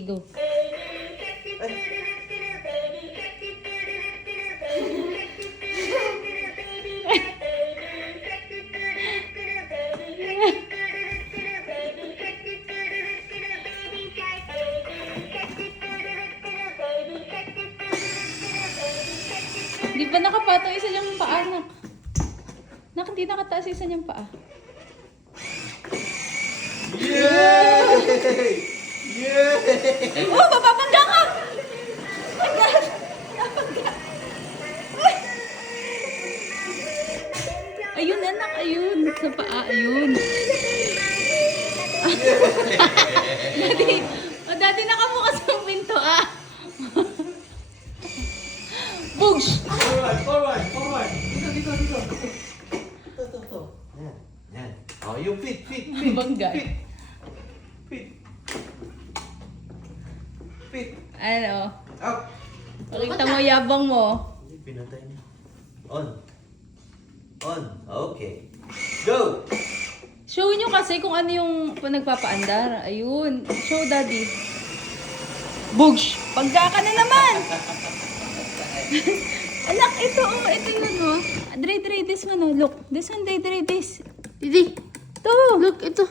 Go. Di ba nakapatong isa niyang paa, anak? Hindi nakataas isa niyang paa. Yay! Yay! Oh, mapapangga ka! Ayun, anak, ayun. Sa paa, ayun. Dati nakabukas ang pinto, ah. Bugs! Forward! Dito. Ito. Yan. Oh, yung feet. Bangga. Feet. Ano? Up. Pakita mo yabang mo. Pinatay niya. On. Okay. Go! Show nyo kasi kung ano yung nagpapaandar. Ayun. Show, daddy. Bugs! Pagka ka na naman! Anak, ito yun, oh. Dre, this one, oh. Look. This one, Dre, this. Didi, Ito. look, ito.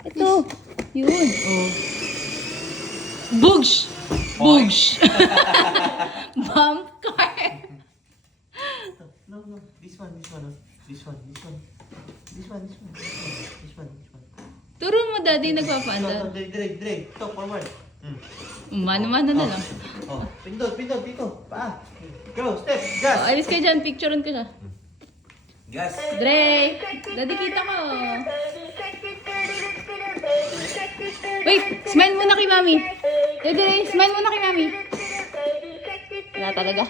Ito. Yun. Oh. Bugs! Bugs! Bump car. No. This one. Turo mo, daddy, nagpapaandar. Dre. Ito, forward. Mano-mano na lang. Oh, pindot dito. Paa. Go, step, gas. Oh, alis ka dyan, picturean ko siya. Gas. Dre! Daddy, kita ko. Wait! Smile muna kay mami. Dre, smile muna kay mami. Wala talaga.